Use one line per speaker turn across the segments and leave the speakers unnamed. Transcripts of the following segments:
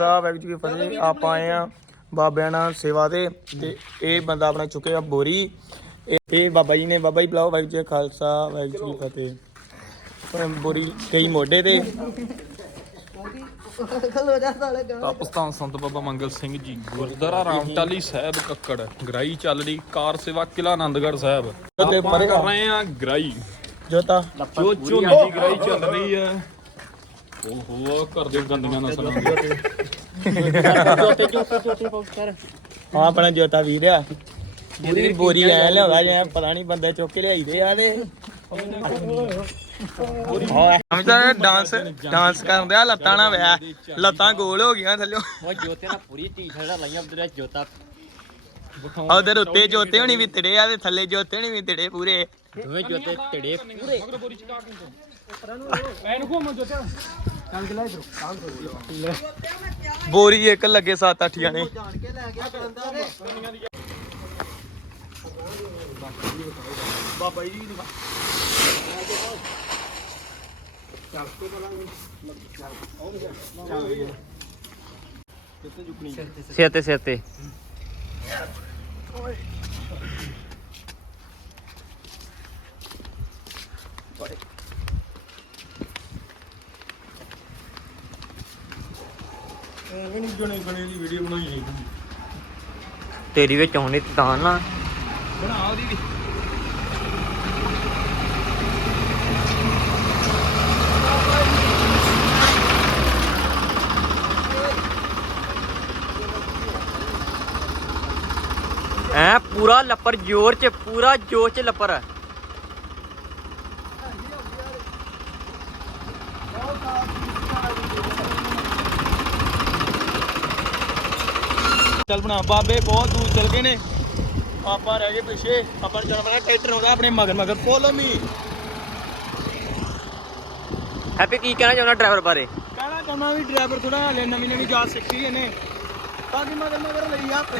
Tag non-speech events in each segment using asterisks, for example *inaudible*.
ਸਾਹਿਬ ਵਾਹਿਗੁਰੂ ਜੀ ਕੀ ਫਤਿਹ ਆਪਾਂ ਆਏ ਆ ਬਾਬਿਆਂ ਨਾਲ ਸੇਵਾ ਤੇ ਤੇ ਇਹ ਬੰਦਾ ਆਪਣਾ ਚੁੱਕੇਗਾ ਬੋਰੀ। ਇਹ- ਇਹ ਬਾਬਾ ਜੀ ਨੇ ਬਾਬਾ ਜੀ ਬੁਲਾਓ ਵਾਹਿਗੁਰੂ ਜੀ ਖਾਲਸਾ ਵਾਹਿਗੁਰੂ ਜੀ ਕੀ ਫਤਿਹ। ਉਹਨੇ ਬੋਰੀ ਕਈ ਮੋਢੇ ਤੇ।
ਪਾਕਿਸਤਾਨ ਸੰਤ ਬਾਬਾ ਮੰਗਲ ਸਿੰਘ ਜੀ ਗੁਰਦੁਆਰਾ ਰਾਮਟਾਲੀ ਸਾਹਿਬ ਕੱਕੜ ਗਰਾਈ ਚੱਲ ਰਹੀ ਕਾਰ ਸੇਵਾ ਕਿਲਾ ਆਨੰਦਗੜ੍ਹ ਸਾਹਿਬ।
ਤੇ
ਆਪਾਂ
ਪਰੇ
ਕਰ ਰਹੇ ਆ ਗਰਾਈ।
ਜੋਤਾ।
ਜੋ ਦੀ ਗਰਾਈ ਚੱਲ ਰਹੀ ਹੈ। ਓਹੋ ਘਰ ਦੇ ਗੰਦੀਆਂ ਨਸਲਾਂ ਦੀ
ਹਾਂ ਆਪਣਾ ਜੋਤਾ ਵੀਰ ਆ। ਇਹਦੀ ਬੋਰੀ ਐ ਲਿਆਉਂਦਾ ਜਿਵੇਂ ਪਤਾ ਨਹੀਂ ਬੰਦੇ ਚੁੱਕ ਕੇ ਲਿਆਈਦੇ ਆ ਤੇ। ਤਾਂ ਡਾਂਸ ਡਾਂਸ ਕਰਦੇ ਆ ਲੱਤਾਂ ਨਾ ਵਿਆ ਲੱਤਾਂ ਗੋਲ ਹੋ ਗਈਆਂ ਥੱਲੇ
ਉਹ ਜੋਤੇ ਨਾਲ ਪੂਰੀ ਟੀ-ਸ਼ਰਟਾਂ ਲਾਈਆਂ ਉਧਰ ਜੋਤਾ।
ਉਧਰ ਉੱਤੇ ਜੋਤੇ ਹੋਣੀ ਵੀ ਤੜੇ ਆ ਤੇ ਥੱਲੇ ਜੋਤੇ ਹੋਣੀ ਵੀ ਤੜੇ ਪੂਰੇ।
ਦੋਵੇਂ ਜੋਤੇ ਟੜੇ ਪੂਰੇ।
ਬੋਰੀ ਇੱਕ ਲੱਗੇ 7-8 ਜਾਣੇ। ਬਾਬਾ ਜੀ
ਸਿਰ ਤੇ ਸਿਰ ਤੇ।
ਐਵੇਂ ਨਹੀਂ ਜਣੇ ਬਣੇ ਦੀ ਵੀਡੀਓ ਬਣਾਈ ਨਹੀਂ
ਤੇਰੀ ਵਿੱਚ ਆਉਣੀ ਤਾਂ ਨਾ।
ਬਣਾ ਉਹਦੀ ਵੀ
ਐ ਪੂਰਾ ਲੱਪਰ ਜ਼ੋਰ ਚ ਪੂਰਾ ਜੋਸ਼ ਚ ਲੱਪਰ।
ਚੱਲ ਬਣਾ ਬਾਬੇ ਬਹੁਤ ਦੂਰ ਚਲ ਗਏ ਨੇ। ਆਪਾਂ ਰਹਿ ਗਏ ਪਿੱਛੇ ਆਪਾਂ ਨੂੰ ਚੱਲ ਪਤਾ ਟਰੈਕਟਰ ਆਉਂਦਾ ਆਪਣੇ ਮਗਰ ਮਗਰ ਫੋਲੋ ਮੀ
ਹੈਪੀ ਕੀ ਕਹਿਣਾ ਚਾਹੁੰਦਾ ਡਰਾਈਵਰ ਬਾਰੇ?
ਕਹਿਣਾ ਚਾਹੁੰਦਾ ਵੀ ਡਰਾਈਵਰ ਥੋੜਾ ਹਲੇ ਨਵੀਂ ਨਵੀਂ ਜਾਤ ਸਿੱਖੀ ਇਹਨੇ। ਬਾਕੀ ਮਗਰ ਮਗਰ ਲਈ ਆਪੇ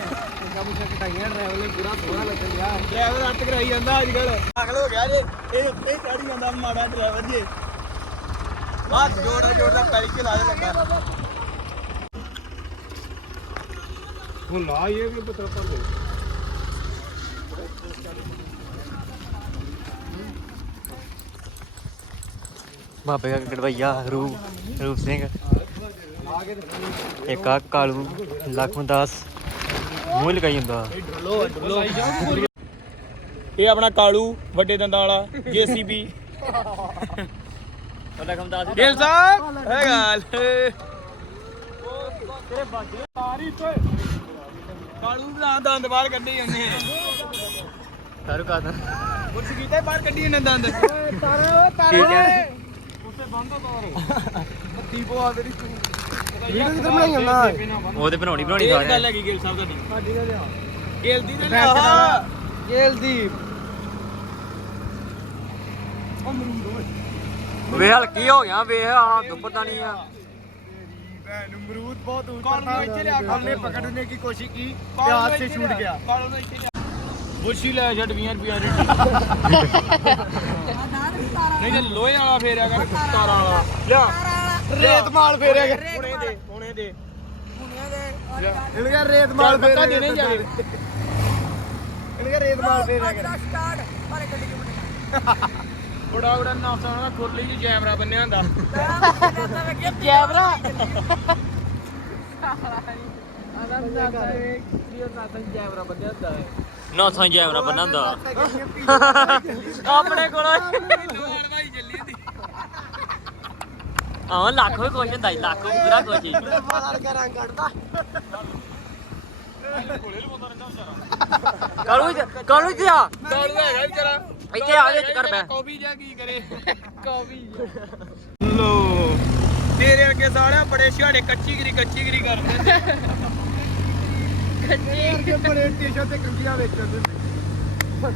ਕੰਮ ਕਟਾਈਆਂ ਡਰਾਈਵਰ ਨੇ ਪੂਰਾ ਸੋਹਣਾ ਲੱਗਣ ਗਿਆ ਡਰਾਈਵਰ ਅੱਟ ਕਰਾਈ ਜਾਂਦਾ ਅੱਜ ਕੱਲ ਪਾਗਲ ਹੋ ਗਿਆ ਜੇ ਇਹ ਉੱਤੇ ਚੜੀ ਜਾਂਦਾ ਮਾੜਾ ਡਰਾਈਵਰ ਜੇ। ਬਾਤ ਜੋੜਾ ਜੋੜਾ ਪੈਰੀ ਚ ਲਾ ਦੇ ਲੱਗਾ
ਹੁਣ ਲਾ ਇਹ ਵੀ ਪਤਾ ਪਰ
ਬਾਬੇ ਦਾ ਗੜਵਈਆ ਰੂਪ ਰੂਪ ਸਿੰਘ। ਇੱਕ ਆ ਕਾਲੂ ਲਖਮ ਦਾਸ। ਮੂੰਹ ਲਗਾਈ ਹੁੰਦਾ।
ਇਹ ਆਪਣਾ ਕਾਲੂ ਵੱਡੇ ਦੰਦਾਂ ਵਾਲਾ ਜੀਸੀਬੀ।
ਲਖਮ ਦਾਸ
ਗਿਲ ਸਾਹਿਬ ਹੈ ਗੱਲ ਕਾਲੂ ਦਾ ਦੰਦ ਬਾਹਰ ਕੱਢੀ ਜਾਂਦੇ
ਸਾਰੂ ਕਾ ਦਾ
ਕੁਛ ਕੀਤੇ ਬਾਹਰ ਕੱਢੀ ਜਾਂਦੇ ਦੰਦ।
ਠੀਕ ਹੈ
ਕੀ ਪਵਾ ਤੇਰੀ ਤੂੰ। ਵੀਡੀਓ ਕਿੱਧਰ ਬਣਾਈ ਜਾਂਦਾ।
ਉਹ ਤੇ ਬਣਾਉਣੀ ਬਣਾਉਣੀ
ਇਹ ਗੱਲ
ਸਾਰੇ
ਹੈਗੀ ਗਿਲ ਸਾਹਿਬ ਤੁਹਾਡੀ ਸਾਡੀ ਦਾ ਲਿਆ। ਗਿਲ ਦੀ ਤੇ ਲਿਆ। ਗਿਲ ਦੀ।
ਵੇ ਹਲਕੀ ਹੋ ਗਿਆ ਵੇ ਆ ਦੁੱਪਤਾ ਨਹੀਂ ਆ।
अमरूद बहुत ऊपर था हमने पकड़ने की कोशिश की हाथ से छूट गया ਬੁਰਸ਼ੀ ਲੈ ਛੱਡ 20 ਰੁਪਿਆ ਨਹੀਂ ਤੇ ਲੋਹੇ ਵਾਲਾ ਫੇਰਿਆ ਕਰ ਤਾਰਾਂ ਵਾਲਾ ਲਿਆ ਰੇਤ ਮਾਲ ਫੇਰਿਆ ਕਰ ਹੁਣੇ ਦੇ ਹੁਣੇ ਦੇ ਇਹਨੇ ਰੇਤ ਮਾਲ ਫੇਰਿਆ ਦੇਣੇ ਜਾਵੇ ਇਹਨੇ ਰੇਤ ਮਾਲ ਫੇਰਿਆ ਕਰ ਬੜਾ ਬੜਾ ਨਾਸਾ ਉਹਨਾਂ ਦਾ ਖੁਰਲੀ ਚ ਜੈਮਰਾ ਬੰਨਿਆ ਹੁੰਦਾ।
ਨਾ ਥਾਂ ਜੈਮਰਾ ਬੰਨਾ ਹੁੰਦਾ।
ਆਪਣੇ ਕੋਲ ਭਾਈ ਚੱਲੀ ਹੁੰਦੀ।
ਹਾਂ ਲੱਖ ਵੀ ਕੁਛ ਹੁੰਦਾ ਈ, ਲੱਖ ਵੀ ਪੂਰਾ ਕੁਛ। ਕਾਲੂ ਕਾਲੂ ਜੀ ਆ
ਕਾਲੂ ਹੈਗਾ ਵਿਚਾਰਾ।
ਇੱਥੇ ਆ ਵਿੱਚ ਕਰ ਬੈ
ਕਾਫੀ ਜਾ ਕੀ ਕਰੇ? *laughs* ਕਾਫੀ। ਲੋ ਤੇਰੇ ਅੱਗੇ ਸਾਲਿਆ ਬੜੇ ਛਾੜੇ ਕੱਚੀ ਗਰੀ ਕੱਚੀ ਗਰੀ ਕਰਦੇ ਕੱਚੀ ਅੱਗੇ ਬੜੇ ਟੀ-ਸ਼ਰਟ ਤੇ ਕੰਗੀਆਂ ਵੇਚਦੇ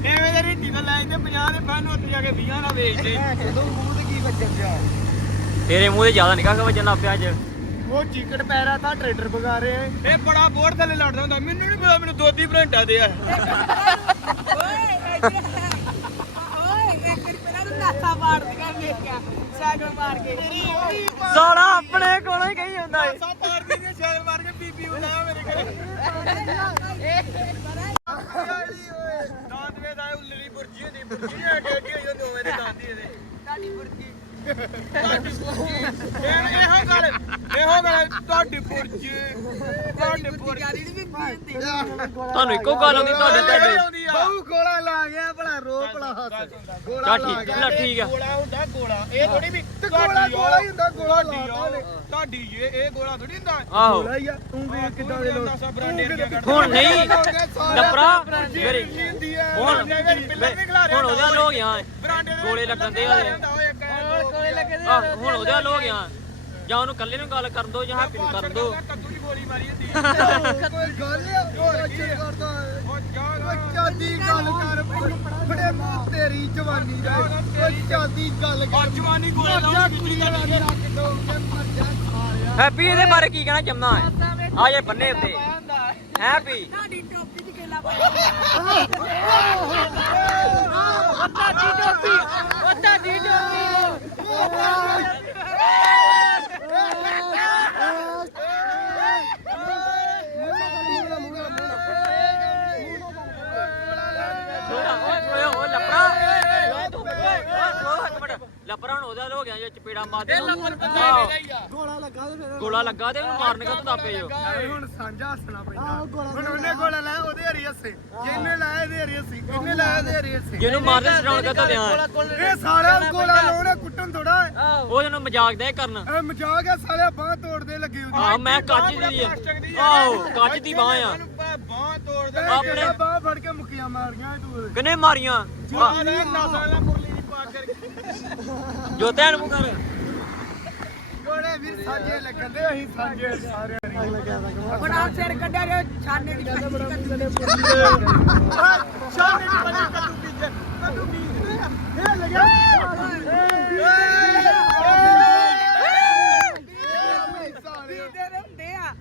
ਐਵੇਂ ਦੇ ਰੀਟੀ ਨਾਲ ਲੈ ਜਾਂਦੇ 50 ਦੇ ਪੈਨ ਉੱਤੇ ਜਾ ਕੇ 20 ਨਾਲ ਵੇਚਦੇ ਉਦੋਂ ਮੂੰਹ ਤੇ ਕੀ ਵੱਜਣ ਗਿਆ
ਤੇਰੇ ਮੂੰਹ ਤੇ ਜ਼ਿਆਦਾ ਨਿਕਾ ਕੇ ਵਜਣ ਲੱਗ ਪਿਆ ਅੱਜ?
ਉਹ ਚੀਕਟ ਪੈਰਾ ਤਾਂ ਟਰੈਕਟਰ ਬਗਾ ਰਹੇ ਇਹ ਬੜਾ ਬੋਰਡ ਥੱਲੇ ਲੜਦਾ ਹੁੰਦਾ। ਮੈਨੂੰ ਨਹੀਂ ਪਤਾ ਮੈਨੂੰ ਦੋਦੀ ਭਰੰਟਾ ਦੇ ਆ *laughs*
ਓਏ ਇੱਕ ਰੁਪਏ ਦਾ ਨਾਸਾ ਮਾਰ ਦਿਆ ਵੇਖਿਆ ਸਾਈਕਲ ਮਾਰ ਕੇ।
ਸਾਲਾ ਆਪਣੇ ਕੋਲੋਂ ਹੀ ਕਹੀ ਹੁੰਦਾ ਏ।
ਸਾ ਨੇ ਵੇ ਦਾ ਉੱਲਰੀ ਬੁਰਜੀ ਹੁੰਦੀ ਬੁਰਜੀ ਨਹੀਂ ਡੇਡੀ ਹੋਈ ਹੁੰਦੀ ਉਹਦੇ ਦਾੰਦ ਹੀ ਇਹਦੇ। ਤੁਹਾਡੀ ਬੁਰਜੀ। ਤੁਹਾਡੀ ਬੁਰਜੀ। ਇਹ ਇਹੋ ਗੱਲ। ਇਹੋ ਗੱਲ ਤੁਹਾਡੀ ਬੁਰਜੀ ਤੁਹਾਡੀ ਬੁਰਜੀ
ਤੁਹਾਨੂੰ ਇੱਕੋ ਗੱਲ ਆਉਂਦੀ ਤੁਹਾਡੇ ਤੁਹਾਡੇ।
ਬਹੁ ਗੋਲਾ ਲਾ ਗਿਆ ਭਲਾ ਰੋ ਭਲਾ ਹੱਸ। ਗੋਲਾ
ਚੱਲ ਠੀਕ ਲੈ ਠੀਕ ਆ।
ਗੋਲਾ ਹੁੰਦਾ ਗੋਲਾ। ਇਹ ਥੋੜੀ ਵੀ ਗੋਲਾ ਗੋਲਾ ਹੀ ਹੁੰਦਾ ਗੋਲਾ ਲਾਤਾ ਤੁਹਾਡੀ ਇਹ ਇਹ ਗੋਲਾ ਥੋੜੀ ਹੁੰਦਾ।
ਆਹੋ।
ਹੀ ਆ। ਤੂੰ ਵੀ ਕਿੱਦਾਂ ਦੇ ਲੋਕ
ਹੁਣ ਨਹੀਂ। ਲੱਪਰਾ ਮੇਰੇ ਹੁਣ ਹੁਣ ਉਹਦਾ ਲੋ ਗਿਆ। ਗੋਲੇ ਲੱਗਣ ਦੇ ਆ ਹੁਣ ਉਹਦਾ ਲੋ ਗਿਆ। ਜਾਂ ਉਹਨੂੰ ਇਕੱਲੇ ਨੂੰ ਗੱਲ ਕਰ ਦੋ ਜਾਂ ਹੈਪੀ ਨੂੰ ਕਰ ਦੋ।
ਕੱਦੂ ਦੀ ਗੋਲੀ ਮਾਰੀ ਹੁੰਦੀ *laughs* ਕੋਈ ਗੱਲ ਆ ਅੱਛੇ ਕਰਦਾ ਉਹ ਚਾਦੀ ਗੱਲ ਕਰ ਫੜੇ ਮੂੰਹ ਤੇਰੀ ਜਵਾਨੀ ਦਾ ਉਹ ਚਾਦੀ ਗੱਲ ਕਰ। ਜਵਾਨੀ ਗੋਲੇ ਲਾਉਣੀ ਕੁੜੀ ਦਾ ਰੱਖ ਦੋ ਮਰ ਜਾ। ਸਾਲਿਆ
ਹੈਪੀ ਇਹਦੇ ਬਾਰੇ ਕੀ ਕਹਿਣਾ ਚਾਹੁੰਦਾ ਹੈ? ਆ ਜੇ ਬੰਨੇ ਉੱਤੇ। ਹੈਪੀ।
ਤੁਹਾਡੀ ਟੋਪੀ ਚ ਕੇਲਾ ਪਾਇਆ ਤੁਹਾਡੀ ਟੋਪੀ ਉਹ ਤੁਹਾਡੀ ਟੋਪੀ
ਓਏ ਓਏ ਓਏ ਲੱਪਰਾ ਓਏ ਤੂੰ ਓਏ ਓਏ ਇੱਕ ਮਿੰਟ ਲੱਪਰਾ ਹੁਣ ਉਹਦਾ ਹੋ ਗਿਆ ਜੇ ਚਪੇੜਾ ਮਾਰਦੇ ਆਹੋ।
ਗੋਲਾ ਲੱਗਾ ਤੇ ਫਿਰ
ਗੋਲਾ ਲੱਗਾ ਤੇ ਉਹਨੂੰ ਮਾਰਨ ਕਾ ਤੂੰ ਦਾਪੇ ਜੋ
ਹੁਣ ਸਾਂਝਾ ਹੱਸਣਾ ਪੈਂਦਾ। ਹੁਣ ਉਹਨੇ ਗੋਲਾ ਲਾਇਆ ਉਹਦੇ ਹਰੀ ਹੱਸੇ। ਜਿਹਨੇ ਲਾਇਆ ਇਹਦੇ ਹਰੀ ਹੱਸੀ। ਇਹਨੇ ਲਾਇਆ ਇਹਦੇ ਹਰੀ ਹੱਸੇ।
ਜਿਹਨੂੰ ਮਾਰਦੇ ਸਟਾਉਣ ਕਾ ਤਾਂ ਦਿਆਂ
ਇਹ ਸਾਲਿਆ ਗੋਲਾ ਲਾਉਣੇ ਕੁੱਟਣ ਥੋੜਾ
ਉਹ ਜਿਹਨੂੰ ਮਜ਼ਾਕ ਦੇ ਕਰਨ।
ਇਹ ਮਜ਼ਾਕ ਹੈ ਸਾਲਿਆ ਬਾਹ ਤੋੜਦੇ ਲੱਗੇ ਉਹਦੀ।
ਆਹ ਮੈਂ ਕੱਚ ਦੀ ਆ। ਆਹੋ ਕੱਚ ਦੀ ਬਾਹ ਆ।
ਬਾਹ ਤੋੜਦੇ
ਆਪਣੇ-
ਬਾਹ ਫੜ ਕੇ ਮੁੱਕੀਆਂ ਮਾਰੀਆਂ ਤੂੰ।
ਕਿਨੇ ਮਾਰੀਆਂ? ਆਹ,
ਨਸਾਂ ਮੁਰਲੀ ਦੀ ਕਰਕੇ
ਜੋਤਿਆਂ ਨੂੰ ਕਰ
ਗੋਲੇ ਵੀਰ ਸਾਂਝੇ ਲੱਗਦੇ ਅਸੀਂ ਸਾਂਝੇ ਸਾਰਿਆਂ ਨੇ
ਬੜਾ ਸਿਰ ਕੱਢਿਆ ਰਿਓ ਛਾਨੇ ਦੀ ਕੱਢੀ ਕੱਢੀ
ਸ਼ਾਨੇ ਦੀ ਬਣੀ ਕੱਦੂ ਬੀਜ ਕੱਦੂ ਬੀਜ ਇਹ ਲੱਗਿਆ।
ਦੇ ਹੁੰਦੇ ਆ।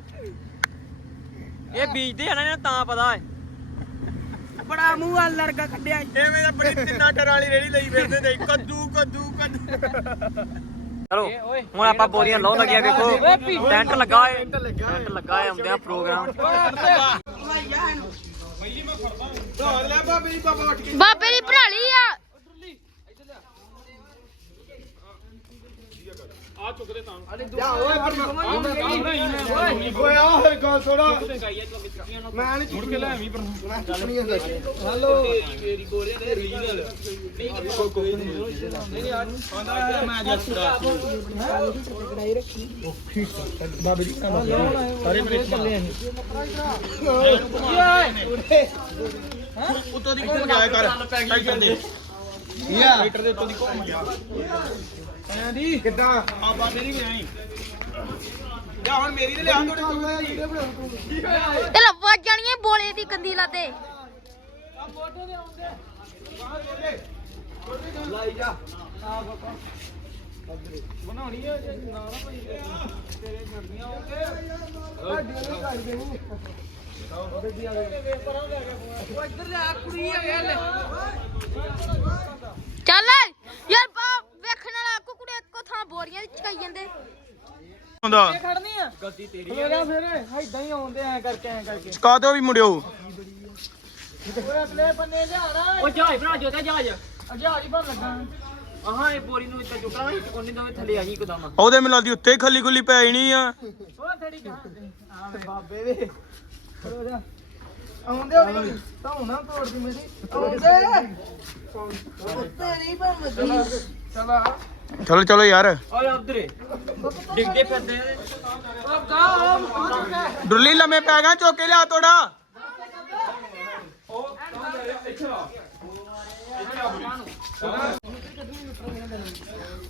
ਇਹ ਬੀਜਦੇ ਆ ਨੂੰ ਤਾਂ ਪਤਾ ਹੈ।
ਬੜਾ ਮੂੰਹ ਵਾਲ ਲੜਕਾ ਕੱਢਿਆ ਈ।
ਐਵੇਂ ਤਾਂ ਬੜੀ ਤਿੰਨਾ ਟਰ ਵਾਲੀ ਰੇੜੀ ਲਈ ਫਿਰਦੇ ਨੇ ਕੱਦੂ ਕੱਦੂ ਕੱਦੂ।
ਚਲੋ ਹੁਣ ਆਪਾਂ ਬੋਰੀਆਂ ਲਾਉਣ ਲੱਗਿਆ ਵੇਖੋ ਟੈਂਟ ਲੱਗਾ ਏ। ਟੈਂਟ ਲੱਗਾ ਏ। ਆਉਂਦੇ ਆ ਪ੍ਰੋਗਰਾਮ
ਢੋਲ ਲੈ ਬਾਬੇ ਜੀ ਬਾਬਾ ਉੱਠ ਕੇ।
ਬਾਬੇ ਦੀ ਭਰਾਲੀ ਆ।
ਜਾ ਓਏ ਓਏ ਆ ਹੋਏ ਗੱਲ ਥੋੜਾ ਮੈਂ ਨਹੀਂ ਮੁੜ ਕੇ ਲੈ ਆਵੀਂ ਪਰ ਹੈਲੋ। ਮੇਰੀ ਗੋਲੇ ਦੇ ਰੀਜਨਲ ਮੈਂ ਜੱਟ ਬਾਬੇ ਜੀ ਸਾਰੇ ਮੇਰੇ ਚੱਲੇ ਉੱਤੋਂ ਦੀ ਘੁੰਮ ਗਿਆ ਕਰ। ਟਾਈਟਨ ਦੇ। ਯਾ। ਮੀਟਰ ਦੇ ਉੱਤੋਂ ਦੀ ਘੁੰਮ ਗਿਆ ਐਂ ਦੀ ਕਿੱਦਾਂ? ਆ ਬਾਬੇ ਦੀ ਵੀ ਆਈ ਜਾ ਹੁਣ ਮੇਰੀ ਤੇ ਲਿਆ ਥੋੜੀ
ਤੇ ਲੱਵਾ ਜਾਣੀਏ ਬੋਲੇ ਦੀ ਕੰਦੀ ਲਾਤੇ
ਲਾਈ ਜਾ। ਬਣਾਉਣੀ ਹੈ ਜੇ ਨਾ ਨਾ ਭਾਈ ਤੇਰੇ ਨਹੀਂ ਕੱਢ ਦੇਣੀ
ਚੱਲ ਯਾਰ ਬਾ ਵੇਖਣ ਵਾਲਾ ਕੁਕੜੇ ਕੋ ਥਾਂ ਬੋਰੀਆਂ ਦੀ ਚਕਾਈ ਜਾਂਦੇ।
ਹੁੰਦਾ
ਗਲਤੀ ਤੇਰੀ
ਮੇਰਾ ਫਿਰ ਇਦਾਂ ਹੀ ਆਉਂਦੇ ਐ ਕਰਕੇ ਐ ਕਰਕੇ।
ਕਾਹਤੋਂ ਵੀ ਮੁੜਿਓ
ਓਏ ਅਗਲੇ ਬੰਨੇ ਲਿਆਣਾ
ਉਹ ਜਹਾਜ਼ ਬਣਾ ਜੋਤਾ ਜਹਾਜ਼।
ਜਹਾਜ਼ ਬਣ ਲੱਗਾ।
ਆਹਾਂ ਇਹ ਬੋਰੀ ਨੂੰ ਇੱਥੇ ਚੁੱਕਣਾ ਸੀ ਉਹਨੇ ਦੋਵੇਂ ਥੱਲੇ ਆ ਗਈ ਇੱਕਦਮ।
ਉਹਦੇ ਮਿਲਾਂ ਦੀ ਉੱਤੇ ਹੀ ਖੱਲੀ ਖੁੱਲੀ ਪੈ ਜਾਣੀ ਆ।
ਓ ਥੜੀ ਕਾ ਆਵੇਂ ਬਾਬੇ ਦੇ ਚਲੋ ਜਾ ਆਉਂਦੇ ਹੋਣੀ ਤਾਂ ਹੁਣਾ ਤੋੜਦੀ ਮੇਰੀ। ਆਉਂਦੇ। ਤੇਰੀ ਬੰਦ ਚਲਾ
ਚਲੋ। ਚਲੋ ਯਾਰ।
ਓਏ ਉਧਰੇ। ਡਿੱਗਦੇ ਫਿਰਦੇ ਆ।
ਡੁੱਲੀ ਲੰਮੇ ਪੈ ਗਿਆ ਚੁੱਕ ਲਿਆ ਤੋੜਾ।
ਆ।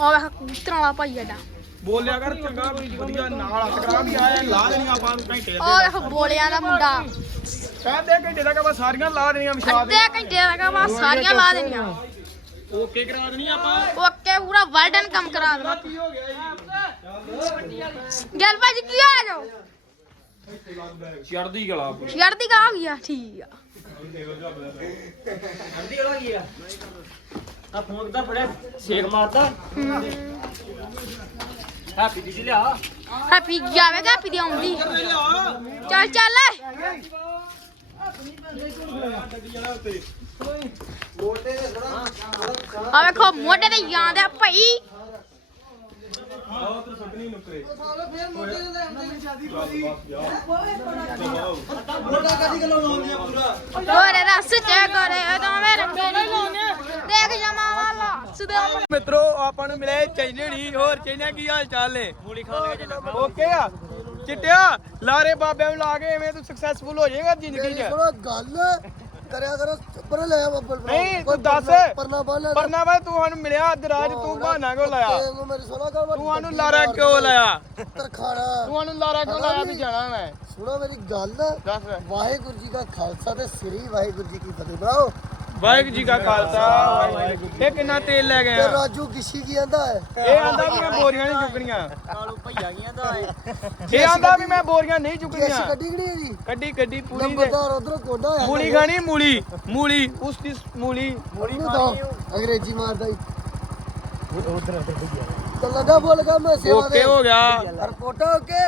ਵੇਖ ਕਬੂਤਰਾਂ ਵਾਲਾ ਭਾਈ ਏਡਾ
ਬੋਲਿਆ ਕਰ ਚੰਗਾ ਵਧੀਆ ਨਾਲ ਹੱਥ ਕਰਾ ਵੀ ਆਇਆ ਲਾ ਦੇਣੀਆਂ ਆਪਾਂ ਨੂੰ ਘੰਟੇ
ਆ ਵੇਖ ਬੋਲਿਆਂ ਦਾ ਮੁੰਡਾ।
ਕਹਿੰਦੇ ਘੰਟੇ ਤੱਕ ਆਪਾਂ ਸਾਰੀਆਂ ਲਾ ਦੇਣੀਆਂ ਵਿਛਾ
ਅੱਧੇ ਘੰਟੇ ਦਾ ਕੰਮ ਸਾਰੀਆਂ ਲਾ ਦੇਣੀਆਂ।
ਓਕੇ ਕਰਾ ਦੇਣੀਆਂ ਆਪਾਂ।
ਓਕੇ ਪੂਰਾ ਵਰਡਨ ਕੰਮ ਕਰਾ ਦੇਣਾ।
ਕੀ ਹੋ ਗਿਆ ਜੀ
ਗੱਲ ਭਾਜੀ ਕੀ ਹੋਇਆ ਜੋ?
ਚੜਦੀ ਗਲਾ
ਚੜਦੀ ਕਾ ਹੋ ਗਿਆ ਠੀਕ ਆ।
ਅੱਧੀ ਵਾਲਾ ਕੀ ਆ? ਆ ਫੋਨ ਦਾ ਫੜਿਆ ਸੇਕ ਮਾਰਦਾ। ਹੈਪੀ ਜੀ ਲਿਆ
ਹੈਪੀ ਜਾਵੇਗਾ ਹੈਪੀ ਦੀ ਆਉਂਦੀ ਚੱਲ ਚੱਲ ਆ ਵੇਖੋ ਮੋਢੇ ਤੇ ਯਾਦ ਆ ਭਾਈ ਹੋਰ ਰਸ ਚ ਕਰੇ? ਤਾਂ ਮੈਂ ਰੰਗੇ ਨਹੀਂ ਲਾਉਣੇ ਦੇਖ ਜਮਾ ਵਾਲਾ ਸੁਦੇ
ਮਿੱਤਰੋ ਆਪਾਂ ਨੂੰ ਮਿਲੇ ਚੈਨੜੀ ਹੋਰ ਚੈਨਾ ਕੀ ਹਾਲ ਚਾਲ ਨੇ?
ਮੂਲੀ ਖਾ ਲਗੇ ਜਨਾ
ਓਕੇ ਆ? ਚਿੱਟਿਆ ਲਾਰੇ ਬਾਬਿਆਂ ਨੂੰ ਲਾ ਕੇ ਐਵੇਂ ਤੂੰ ਸਕਸੈਸਫੁਲ ਹੋ ਜਾਏਗਾ ਜ਼ਿੰਦਗੀ 'ਚ।
ਗੱਲ ਕਰਿਆ ਕਰੋ ਪਰ ਲੈ ਆ ਬੱਬਲ
ਨਹੀਂ ਤੂੰ ਦੱਸ।
ਪਰਨਾ ਬੰਨ
ਪਰਨਾ ਵਾ ਤੂੰ ਸਾਨੂੰ ਮਿਲਿਆ ਅੱਜ ਰਾਜ ਤੂੰ ਬਹਾਨਾ ਕਿਉਂ ਲਾਇਆ?
ਤੈਨੂੰ ਮੇਰੀ ਸੁਣਾ ਗੱਲ
ਤੂੰ ਸਾਨੂੰ ਲਾਰਾ ਕਿਉਂ ਲਾਇਆ?
ਤਰਖਾਣਾ।
ਤੂੰ ਸਾਨੂੰ ਲਾਰਾ ਕਿਉਂ ਲਾਇਆ ਵੀ ਜਾਣਾ ਮੈਂ?
ਸੁਣੋ ਮੇਰੀ ਗੱਲ।
ਦੱਸ।
ਵਾਹਿਗੁਰੂ ਜੀ ਦਾ ਖਾਲਸਾ ਤੇ ਸ੍ਰੀ ਵਾਹਿਗੁਰੂ ਜੀ ਕੀ ਫਤਿਹ। ਬਰਾਓ
ਵਾਹਿਗੁਰੂ ਜੀ ਕਾ ਖਾਲਸਾ ਵਾਹਿਗੁਰੂ ਜੀ- ਇਹ ਕਿੰਨਾ ਤੇਲ ਲੈ ਗਏ
ਤੇ
ਆ
ਰਾਜੂ ਗਿੱਛੀ ਕੀ ਆਂਦਾ ਹੈ?
ਇਹ ਆਂਦਾ ਵੀ ਮੈਂ ਬੋਰੀਆਂ ਨਹੀਂ ਚੁੱਕਣੀਆਂ।
ਕਾਲੂ ਭਈਆ ਗੀਆਂ ਦਾ ਹੈ?
ਇਹ ਆਂਦਾ ਵੀ ਮੈਂ ਬੋਰੀਆਂ ਨਹੀਂ
ਗਿੱਛ
ਚੁੱਕਣੀਆਂ
ਕੱਢੀ ਕਿਹੜੀ ਇਹਦੀ
ਕੱਢੀ ਕੱਢੀ ਪੂਰੀ ਦੇ
ਨੰਬਰਦਾਰ ਉਧਰੋਂ ਕੋਡਾ ਹੋਇਆ
ਮੂਲੀ ਖਾਣੀ ਮੂਲੀ। ਮੂਲੀ ਉਸ ਦੀ ਮੂਲੀ।
ਮੂਲੀ ਅੰਗਰੇਜ਼ੀ ਮਾਰਦਾ ਹੀ ਉਧਰ ਤਾਂ ਲੱਗਾ ਬੋਲ ਗਾ ਮੈਂ ਸੇਵਾ
ਓਕੇ ਹੋ ਗਿਆ।
Report okay.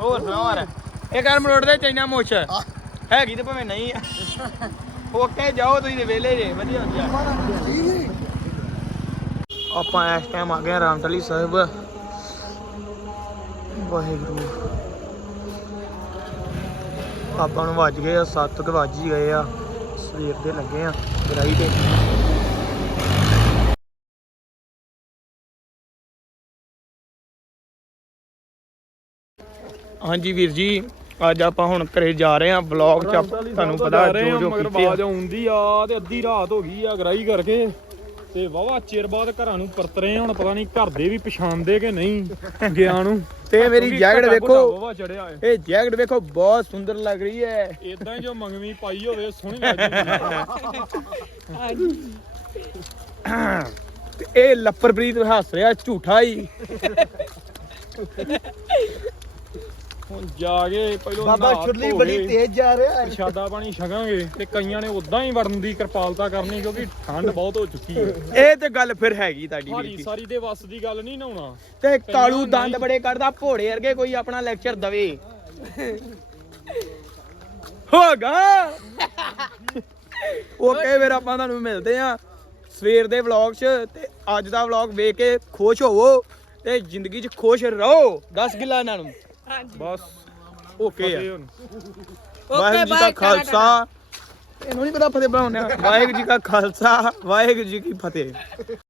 ਹੋਰ ਸੁਣਾ ਹੋਰ ਇਹ ਕਰ ਮਰੋੜ ਦੇ ਚਾਈਨਾ ਮੁੱਛ ਹੈਗੀ ਤੇ ਭਾਵੇਂ ਨਹੀਂ ਆ ਓਕੇ ਜਾਓ ਤੁਸੀਂ ਤੇ ਵਿਹਲੇ ਜੇ, ਵਧੀਆ ਵਧੀਆ
ਠੀਕ
ਆਪਾਂ ਇਸ ਟਾਈਮ ਆ ਗਏ ਹਾਂ ਰਾਮਤਲੀ ਸਾਹਿਬ। ਵਾਹਿਗੁਰੂ। ਆਪਾਂ ਨੂੰ ਵੱਜ ਗਏ ਆ 7 ਕੁ ਵੱਜ ਹੀ ਗਏ ਆ। ਸਵੇਰ ਦੇ ਲੱਗੇ ਆ, ਗਰਾਈ ਤੇ। ਹਾਂਜੀ ਵੀਰ ਜੀ ਅੱਜ ਆਪਾਂ ਹੁਣ ਘਰੇ ਜਾ ਰਹੇ ਆ ਵਲੌਗ ਚ ਆਪ- ਤੁਹਾਨੂੰ ਪਤਾ ਜੋ ਜੋ
ਮਗਰ
ਕੀਤੇ ਆ।
ਆਵਾਜ਼ ਆਉਂਦੀ ਆ ਤੇ ਅੱਧੀ ਰਾਤ ਹੋ ਗਈ ਆ ਗਰਾਈ ਕਰਕੇ ਤੇ ਵਾਵਾ ਚਿਰ ਬਾਅਦ ਘਰਾਂ ਨੂੰ ਪਰਤ ਰਹੇ ਆ, ਹੁਣ ਪਤਾ ਨਹੀਂ ਘਰ ਦੇ ਵੀ ਪਛਾਣਦੇ ਕਿ ਨਹੀਂ ਗਿਆ ਨੂੰ।
ਤੇ ਮੇਰੀ ਜੈਕਟ ਵੇਖੋ।
ਵਾਵਾ ਚੜਿਆ ਏ
ਇਹ ਜੈਕਟ ਵੇਖੋ ਬਹੁਤ ਸੁੰਦਰ ਲੱਗ ਰਹੀ ਹੈ।
ਇਦਾਂ ਹੀ ਜੋ ਮੰਗਵੀ ਪਾਈ ਹੋਵੇ ਸੋਹਣੀ ਲੱਗਦੀ
ਤੇ ਇਹ ਲੱਪਰਪ੍ਰੀਤ ਹੱਸ ਰਿਹਾ ਝੂਠਾ ਹੀ।
ਹੁਣ ਜਾ ਕੇ ਪਹਿਲਾਂ
ਬਾਬਾ
ਨਹਾ ਧੋ
ਬੜੀ
ਕੇ
ਤੇਜ਼ ਜਾ ਰਿਹਾ ਹੈ।
ਪ੍ਰਸ਼ਾਦਾ ਪਾਣੀ ਛਕਾਂਗੇ ਤੇ ਕਈਆਂ ਨੇ ਉਦਾਂ ਹੀ ਵੜਨ ਦੀ ਕਿਰਪਾਲਤਾ ਕਰਨੀ ਕਿਉਂਕਿ ਠੰਡ ਬਹੁਤ ਹੋ ਚੁੱਕੀ ਹੈ।
ਇਹ ਤੇ ਗੱਲ ਫਿਰ ਹੈਗੀ ਤੁਹਾਡੀ ਵੀਰ
ਸਾਰੀ
ਜੀ।
ਸਾਰੀ ਦੇ ਵੱਸ ਦੀ ਗੱਲ ਨਹੀਂ ਨਹਾਉਣਾ।
ਤੇ ਕਾਲੂ। ਦੰਦ ਬੜੇ ਕੱਢਦਾ ਭੋੜੇ ਵਰਗੇ ਕੋਈ ਆਪਣਾ ਲੈਕਚਰ ਦਵੇ। ਹੋਗਾ ਓਕੇ ਫਿਰ ਆਪਾਂ ਤੁਹਾਨੂੰ ਮਿਲਦੇ ਆ ਸਵੇਰ ਦੇ ਵਲੌਗ 'ਚ ਤੇ ਅੱਜ ਦਾ ਵਲੌਗ ਵੇਖ ਕੇ ਖੁਸ਼ ਹੋਵੋ ਤੇ ਜ਼ਿੰਦਗੀ 'ਚ ਖੁਸ਼ ਰਹੋ। 10 ਗਿੱਲਾ ਇਹਨਾਂ ਨੂੰ।
ਬਸ
ਓਕੇ ਆ।
ਹੁਣ।
ਵਾਹਿਗੁਰੂ ਜੀ ਕਾ ਖਾਲਸਾ। ਇਹਨੂੰ ਨਹੀਂ ਪਤਾ ਫਤਿਹ ਬਣਾਉਂਦੇ ਆ ਵਾਹਿਗੁਰੂ ਜੀ ਕਾ ਖਾਲਸਾ ਵਾਹਿਗੁਰੂ ਜੀ ਕੀ ਫਤਿਹ।